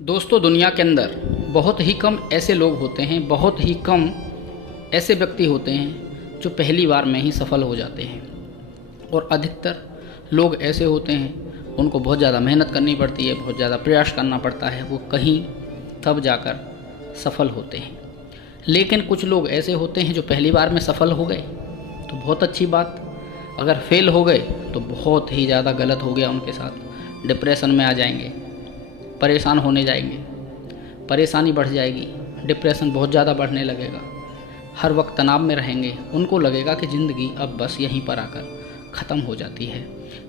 दोस्तों, दुनिया के अंदर बहुत ही कम ऐसे लोग होते हैं, बहुत ही कम ऐसे व्यक्ति होते हैं जो पहली बार में ही सफल हो जाते हैं। और अधिकतर लोग ऐसे होते हैं, उनको बहुत ज़्यादा मेहनत करनी पड़ती है, बहुत ज़्यादा प्रयास करना पड़ता है, वो कहीं तब जाकर सफल होते हैं। लेकिन कुछ लोग ऐसे होते हैं जो पहली बार में सफल हो गए तो बहुत अच्छी बात, अगर फेल हो गए तो बहुत ही ज़्यादा गलत हो गया उनके साथ। डिप्रेशन में आ जाएंगे, परेशान होने जाएंगे, परेशानी बढ़ जाएगी, डिप्रेशन बहुत ज़्यादा बढ़ने लगेगा, हर वक्त तनाव में रहेंगे। उनको लगेगा कि ज़िंदगी अब बस यहीं पर आकर ख़त्म हो जाती है,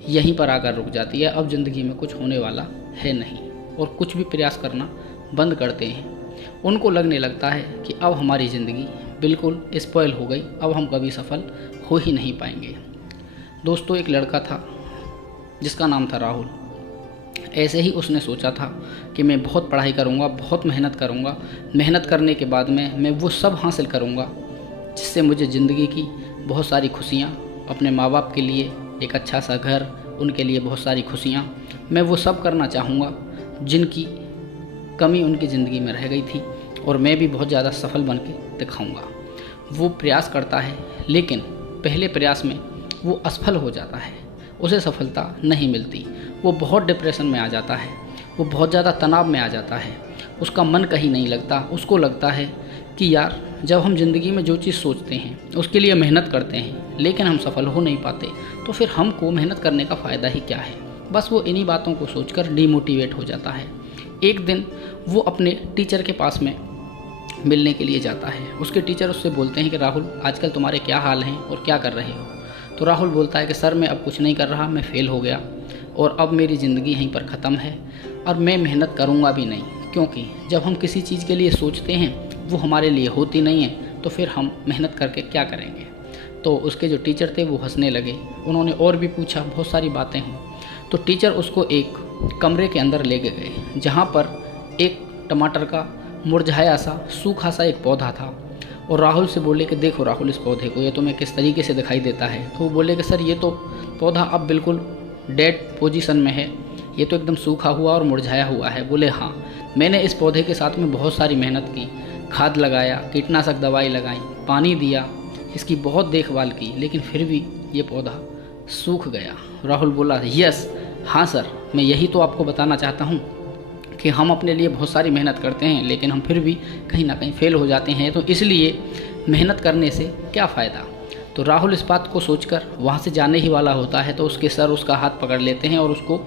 यहीं पर आकर रुक जाती है, अब ज़िंदगी में कुछ होने वाला है नहीं, और कुछ भी प्रयास करना बंद करते हैं। उनको लगने लगता है कि अब हमारी ज़िंदगी बिल्कुल स्पॉइल हो गई, अब हम कभी सफल हो ही नहीं पाएंगे। दोस्तों, एक लड़का था जिसका नाम था राहुल। ऐसे ही उसने सोचा था कि मैं बहुत पढ़ाई करूँगा, बहुत मेहनत करूँगा, मेहनत करने के बाद में मैं वो सब हासिल करूँगा जिससे मुझे ज़िंदगी की बहुत सारी खुशियाँ, अपने माँ बाप के लिए एक अच्छा सा घर, उनके लिए बहुत सारी खुशियाँ, मैं वो सब करना चाहूँगा जिनकी कमी उनकी ज़िंदगी में रह गई थी, और मैं भी बहुत ज़्यादा सफल बन के दिखाऊँगा। वो प्रयास करता है, लेकिन पहले प्रयास में वो असफल हो जाता है, उसे सफलता नहीं मिलती। वो बहुत डिप्रेशन में आ जाता है, वो बहुत ज़्यादा तनाव में आ जाता है, उसका मन कहीं नहीं लगता। उसको लगता है कि यार, जब हम ज़िंदगी में जो चीज़ सोचते हैं, उसके लिए मेहनत करते हैं, लेकिन हम सफल हो नहीं पाते, तो फिर हमको मेहनत करने का फ़ायदा ही क्या है। बस वो इन्हीं बातों को सोचकर डीमोटिवेट हो जाता है। एक दिन वो अपने टीचर के पास में मिलने के लिए जाता है। उसके टीचर उससे बोलते हैं कि राहुल, आजकल तुम्हारे क्या हाल हैं और क्या कर रहे हो। तो राहुल बोलता है कि सर, मैं अब कुछ नहीं कर रहा, मैं फ़ेल हो गया और अब मेरी ज़िंदगी यहीं पर ख़त्म है, और मैं मेहनत करूँगा भी नहीं, क्योंकि जब हम किसी चीज़ के लिए सोचते हैं वो हमारे लिए होती नहीं है, तो फिर हम मेहनत करके क्या करेंगे। तो उसके जो टीचर थे वो हंसने लगे। उन्होंने और भी पूछा, बहुत सारी बातें हैं। तो टीचर उसको एक कमरे के अंदर ले गए, जहाँ पर एक टमाटर का मुरझाया सा सूखा सा एक पौधा था, और राहुल से बोले कि देखो राहुल, इस पौधे को, ये तुम्हें किस तरीके से दिखाई देता है। तो वो बोले कि सर, ये तो पौधा अब बिल्कुल डेड पोजीशन में है, ये तो एकदम सूखा हुआ और मुरझाया हुआ है। बोले हाँ, मैंने इस पौधे के साथ में बहुत सारी मेहनत की, खाद लगाया, कीटनाशक दवाई लगाई, पानी दिया, इसकी बहुत देखभाल की, लेकिन फिर भी ये पौधा सूख गया। राहुल बोला, यस, हाँ सर, मैं यही तो आपको बताना चाहता हूँ कि हम अपने लिए बहुत सारी मेहनत करते हैं, लेकिन हम फिर भी कहीं ना कहीं फेल हो जाते हैं, तो इसलिए मेहनत करने से क्या फ़ायदा। तो राहुल इस बात को सोचकर वहाँ से जाने ही वाला होता है, तो उसके सर उसका हाथ पकड़ लेते हैं और उसको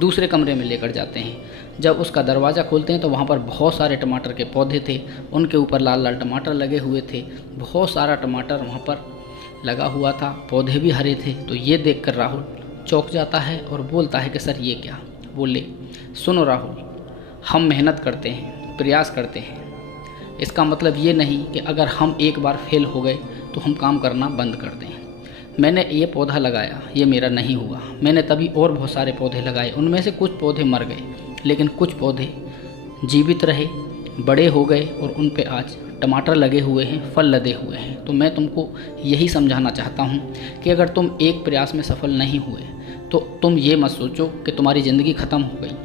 दूसरे कमरे में लेकर जाते हैं। जब उसका दरवाज़ा खोलते हैं तो वहाँ पर बहुत सारे टमाटर के पौधे थे, उनके ऊपर लाल लाल टमाटर लगे हुए थे, बहुत सारा टमाटर वहाँ पर लगा हुआ था, पौधे भी हरे थे। तो ये देखकर राहुल चौंक जाता है और बोलता है कि सर, ये क्या। बोले, सुनो राहुल, हम मेहनत करते हैं, प्रयास करते हैं, इसका मतलब ये नहीं कि अगर हम एक बार फेल हो गए तो हम काम करना बंद कर दें। मैंने ये पौधा लगाया, ये मेरा नहीं हुआ, मैंने तभी और बहुत सारे पौधे लगाए, उनमें से कुछ पौधे मर गए, लेकिन कुछ पौधे जीवित रहे, बड़े हो गए, और उन पे आज टमाटर लगे हुए हैं, फल लदे हुए हैं। तो मैं तुमको यही समझाना चाहता हूँ कि अगर तुम एक प्रयास में सफल नहीं हुए तो तुम ये मत सोचो कि तुम्हारी ज़िंदगी ख़त्म हो गई।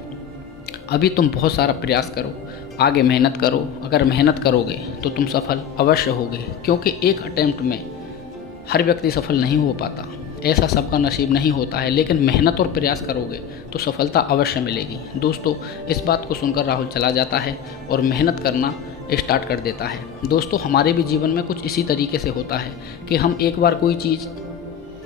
अभी तुम बहुत सारा प्रयास करो, आगे मेहनत करो। अगर मेहनत करोगे तो तुम सफल अवश्य होगे, क्योंकि एक अटेम्प्ट में हर व्यक्ति सफल नहीं हो पाता, ऐसा सबका नसीब नहीं होता है, लेकिन मेहनत और प्रयास करोगे तो सफलता अवश्य मिलेगी। दोस्तों, इस बात को सुनकर राहुल चला जाता है और मेहनत करना स्टार्ट कर देता है। दोस्तों, हमारे भी जीवन में कुछ इसी तरीके से होता है कि हम एक बार कोई चीज़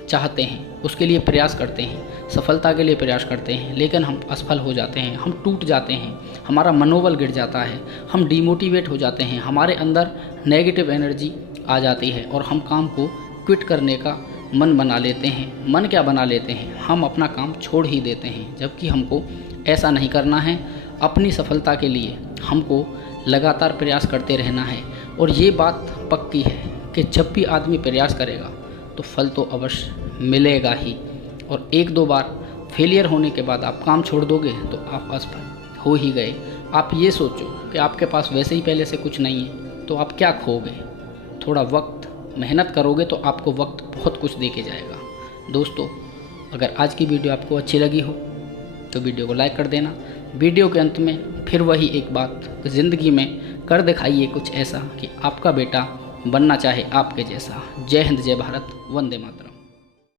चाहते हैं, उसके लिए प्रयास करते हैं, सफलता के लिए प्रयास करते हैं, लेकिन हम असफल हो जाते हैं, हम टूट जाते हैं, हमारा मनोबल गिर जाता है, हम डिमोटिवेट हो जाते हैं, हमारे अंदर नेगेटिव एनर्जी आ जाती है और हम काम को क्विट करने का मन बना लेते हैं। मन क्या बना लेते हैं, हम अपना काम छोड़ ही देते हैं, जबकि हमको ऐसा नहीं करना है। अपनी सफलता के लिए हमको लगातार प्रयास करते रहना है, और ये बात पक्की है कि जब भी आदमी प्रयास करेगा तो फल तो अवश्य मिलेगा ही। और एक दो बार फेलियर होने के बाद आप काम छोड़ दोगे तो आप असफल हो ही गए। आप ये सोचो कि आपके पास वैसे ही पहले से कुछ नहीं है, तो आप क्या खोगे। थोड़ा वक्त मेहनत करोगे तो आपको वक्त बहुत कुछ दे के जाएगा। दोस्तों, अगर आज की वीडियो आपको अच्छी लगी हो तो वीडियो को लाइक कर देना, वीडियो के अंत में फिर वही एक बात, ज़िंदगी में कर दिखाइए कुछ ऐसा कि आपका बेटा बनना चाहे आपके जैसा। जय हिंद, जय भारत, वंदे मातरम।